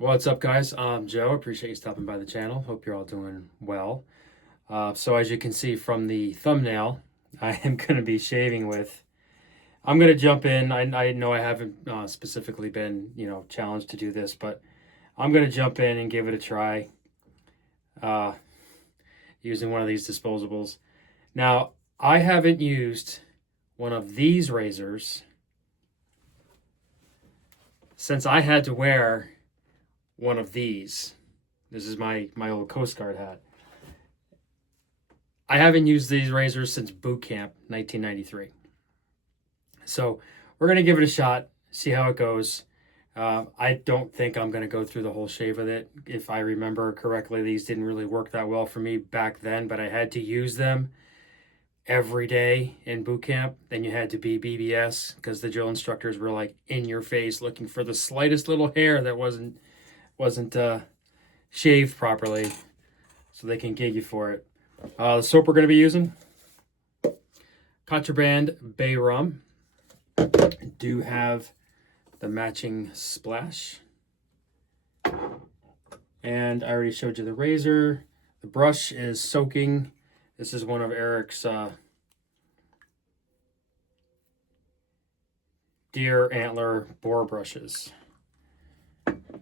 What's up, guys? I'm Joe. Appreciate you stopping by the channel. Hope you're all doing well. So as you can see from the thumbnail, I am going to be shaving with. I'm going to jump in. I know I haven't specifically been, challenged to do this, but I'm going to jump in and give it a try uh, using one of these disposables. Now, I haven't used one of these razors since I had to wear one of these. This is my old Coast Guard hat. I haven't used these razors since boot camp 1993. So we're going to give it a shot, see how it goes. I don't think I'm going to go through the whole shave with it. If I remember correctly, these didn't really work that well for me back then, but I had to use them every day in boot camp. Then you had to be BBS because the drill instructors were like in your face looking for the slightest little hair that wasn't shaved properly so they can gig you for it. The soap we're going to be using, Contraband Bay Rum. Do have the matching splash. And I already showed you the razor. The brush is soaking. This is one of Eric's deer antler boar brushes.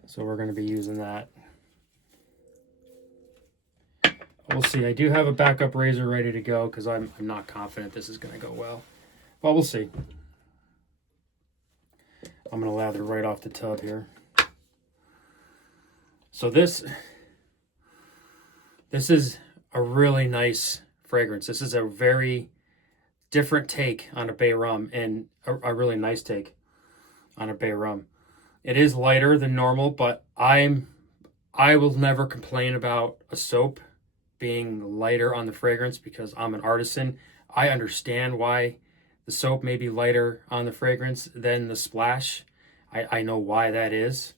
So we're going to be using that. We'll see. I do have a backup razor ready to go because I'm not confident this is going to go well. But we'll see. I'm going to lather right off the tub here. So this is a really nice fragrance. This is a very different take on a bay rum, and a really nice take on a bay rum. It is lighter than normal, but I will never complain about a soap being lighter on the fragrance because I'm an artisan. I understand why the soap may be lighter on the fragrance than the splash. I know why that is.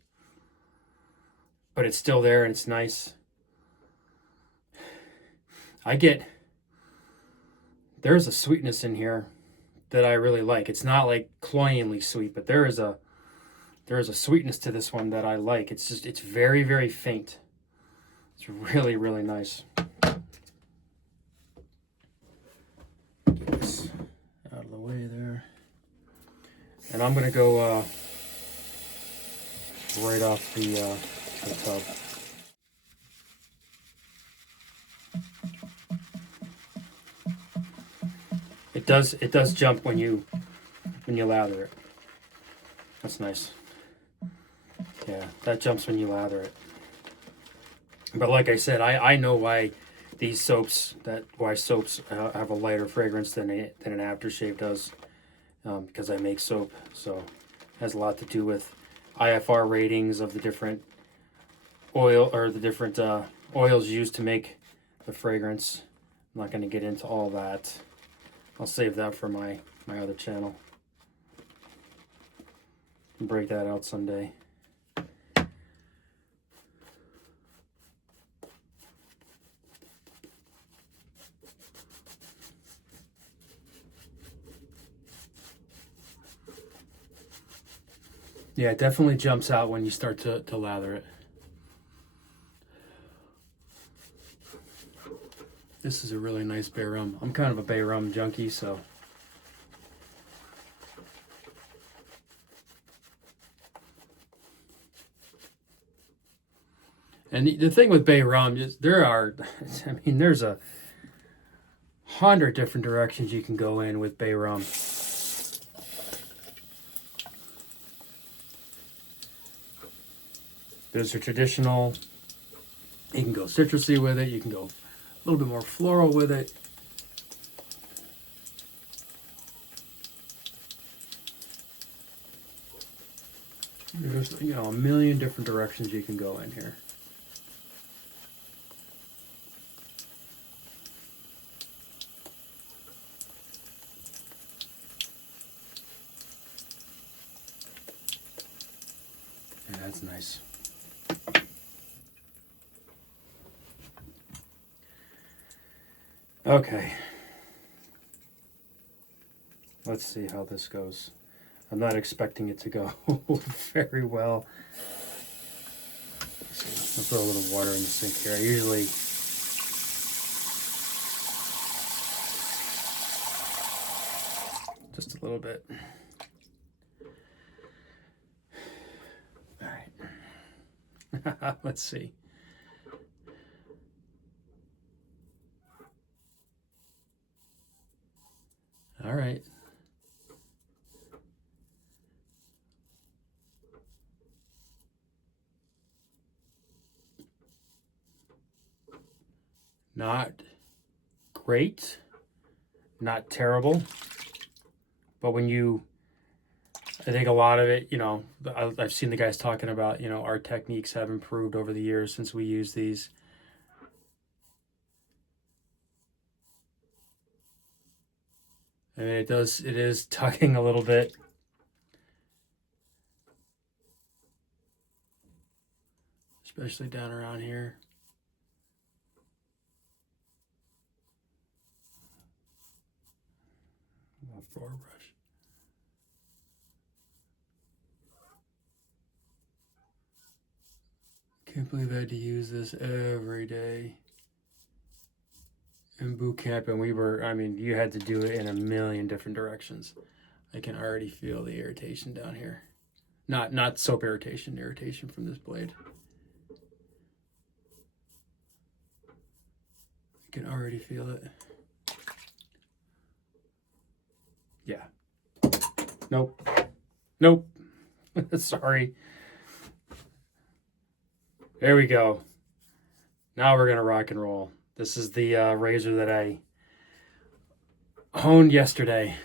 But it's still there and it's nice. There's a sweetness in here that I really like. It's not like cloyingly sweet, but there is a sweetness to this one that I like. It's very, very faint. It's really, really nice. Get this out of the way there. And I'm gonna go right off the tub. It does jump when you lather it. That's nice. Yeah, that jumps when you lather it. But like I said, I know why these soaps have a lighter fragrance than an aftershave does, because I make soap, so it has a lot to do with IFR ratings of the different oils used to make the fragrance. I'm not going to get into all that. I'll save that for my other channel. Break that out someday. Yeah, it definitely jumps out when you start to lather it. This is a really nice bay rum. I'm kind of a bay rum junkie, so. And the thing with bay rum is there's 100 different directions you can go in with bay rum. There's a traditional, you can go citrusy with it, you can go a little bit more floral with it. There's a million different directions you can go in here. Yeah, that's nice. Okay. Let's see how this goes. I'm not expecting it to go very well. I'll throw a little water in the sink here. I usually just a little bit. All right. Let's see. All right. Not great, not terrible, but when you, I think a lot of it, you know, I've seen the guys talking about, you know, our techniques have improved over the years since we use these. I mean, it is tugging a little bit. Especially down around here. Floor brush. Can't believe I had to use this every day in boot camp, and we were, I mean, you had to do it in a million different directions. I can already feel the irritation down here. Not soap irritation from this blade. I can already feel it. Yeah. Nope. Nope. Sorry. There we go. Now we're gonna rock and roll. This is the razor that I honed yesterday.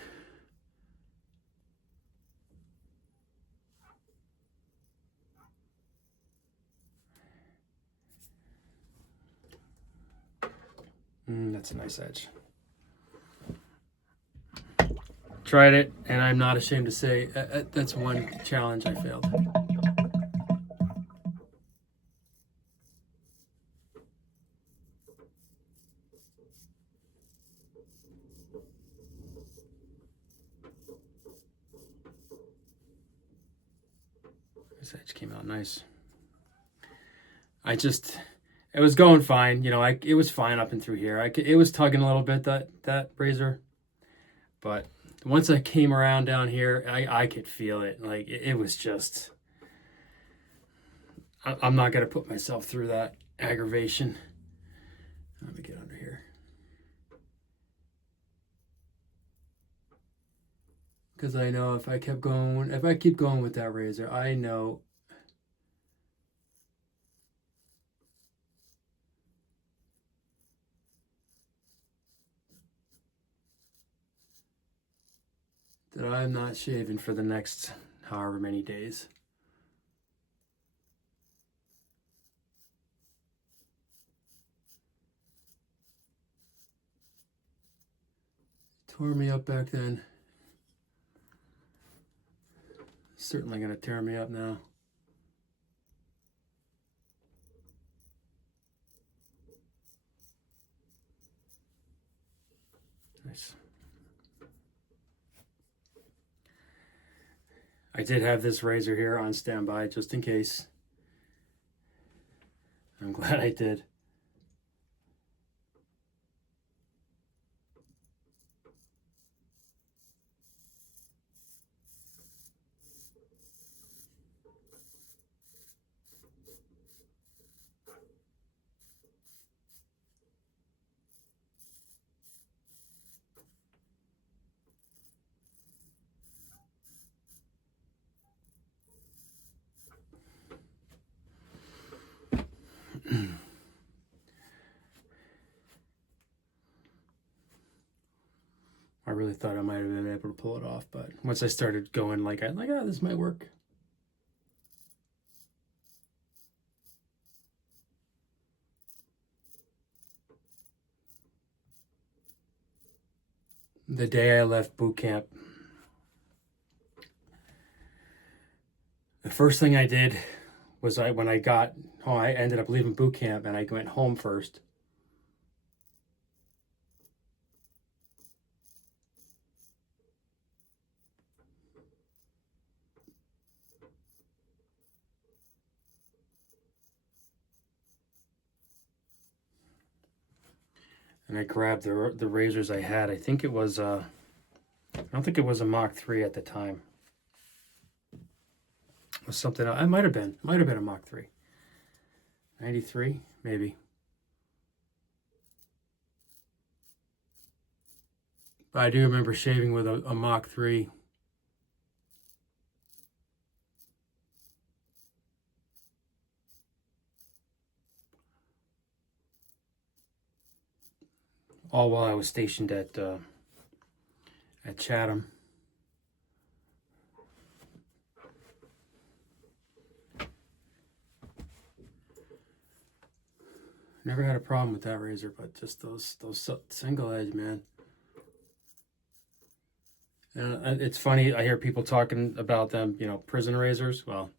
That's a nice edge. Tried it, and I'm not ashamed to say that's one challenge I failed. This edge came out nice. It was going fine. You know, it was fine up and through here. It was tugging a little bit, that razor. But once I came around down here, I could feel it. Like, it was just, I'm not going to put myself through that aggravation. Let me get under here. Because I know if I keep going with that razor, I know that I'm not shaving for the next however many days. Tore me up back then. Certainly going to tear me up now. Nice. I did have this razor here on standby just in case. I'm glad I did. I really thought I might have been able to pull it off, but once I started going like, this might work. The day I left boot camp, the first thing I did was I ended up leaving boot camp and I went home first. and I grabbed the razors I had. I think it was I don't think it was a Mach 3 at the time. It was something else. It might have been a Mach 3. 93 maybe. But I do remember shaving with a Mach 3. All while I was stationed at Chatham. Never had a problem with that razor, but just those single edge, man. And it's funny, I hear people talking about them, you know, prison razors. Well,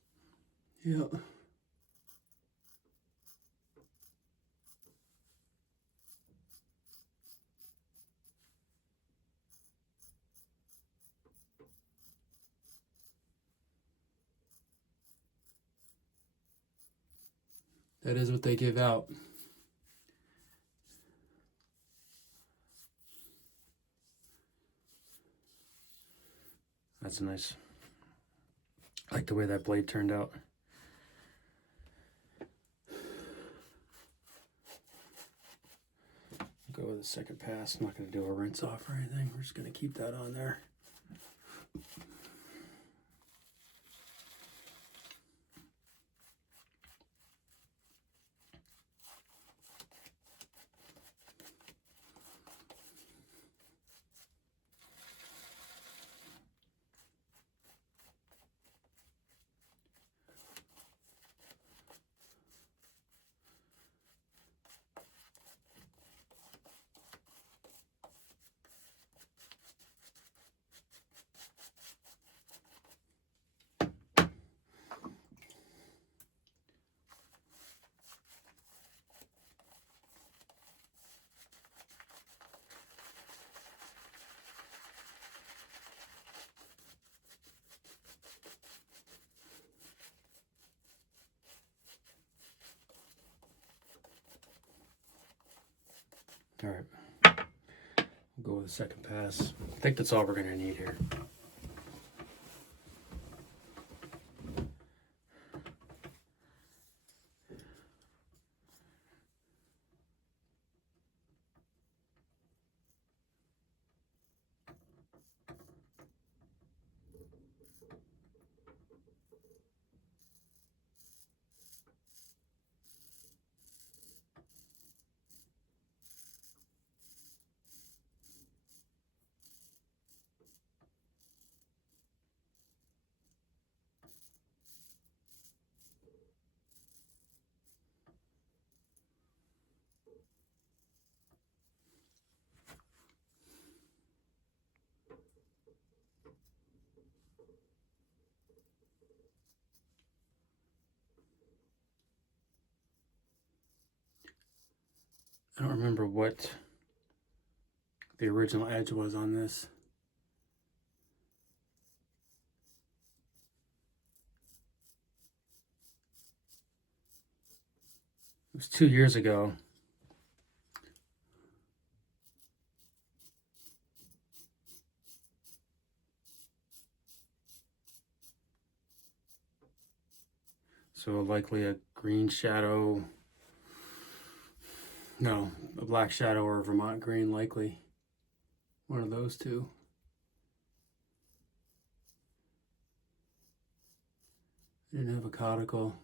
yeah. That is what they give out. That's nice. I like the way that blade turned out. Go with a second pass. I'm not going to do a rinse off or anything. We're just going to keep that on there. All right, we'll go with a second pass. I think that's all we're going to need here. I don't remember what the original edge was on this. It was 2 years ago. So likely a green shadow. No, a black shadow or a Vermont green, likely. One of those two. Didn't have a caudicle.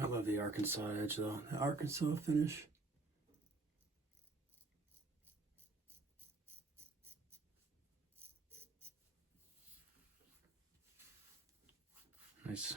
I love the Arkansas edge though. The Arkansas finish. Nice.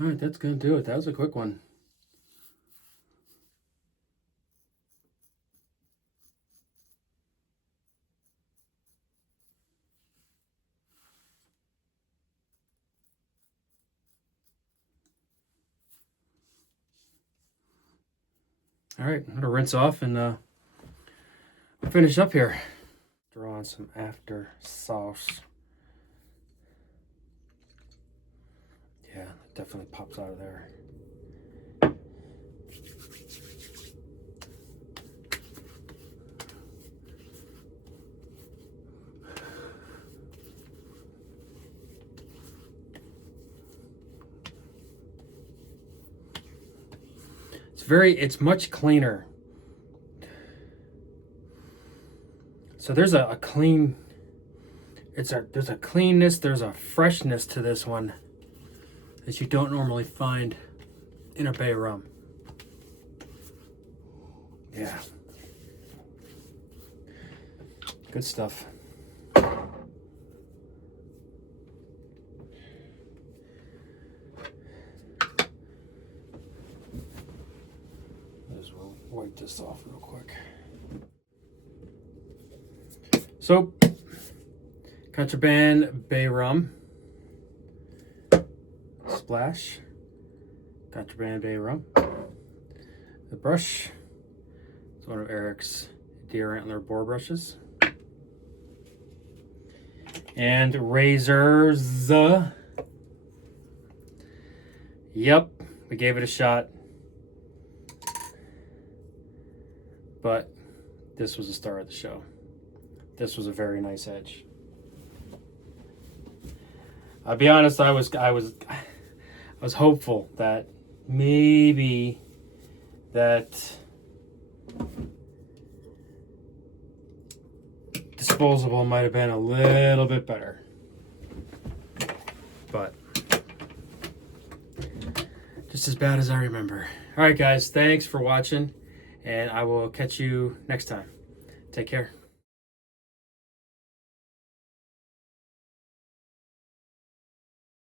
All right, that's gonna do it. That was a quick one. All right, I'm gonna rinse off and finish up here. Throw on some after sauce. Yeah, it definitely pops out of there. It's much cleaner. So there's a clean, there's a cleanness, there's a freshness to this one that you don't normally find in a bay rum. Yeah. Good stuff. Just wipe this off real quick. So, Contraband Bay Rum. Splash. Contraband Bay Rum. The brush. It's one of Eric's deer antler boar brushes. And razors. Yep, we gave it a shot. But this was the star of the show. This was a very nice edge. I'll be honest, I was hopeful that maybe that disposable might have been a little bit better. But just as bad as I remember. All right, guys, thanks for watching, and I will catch you next time. Take care.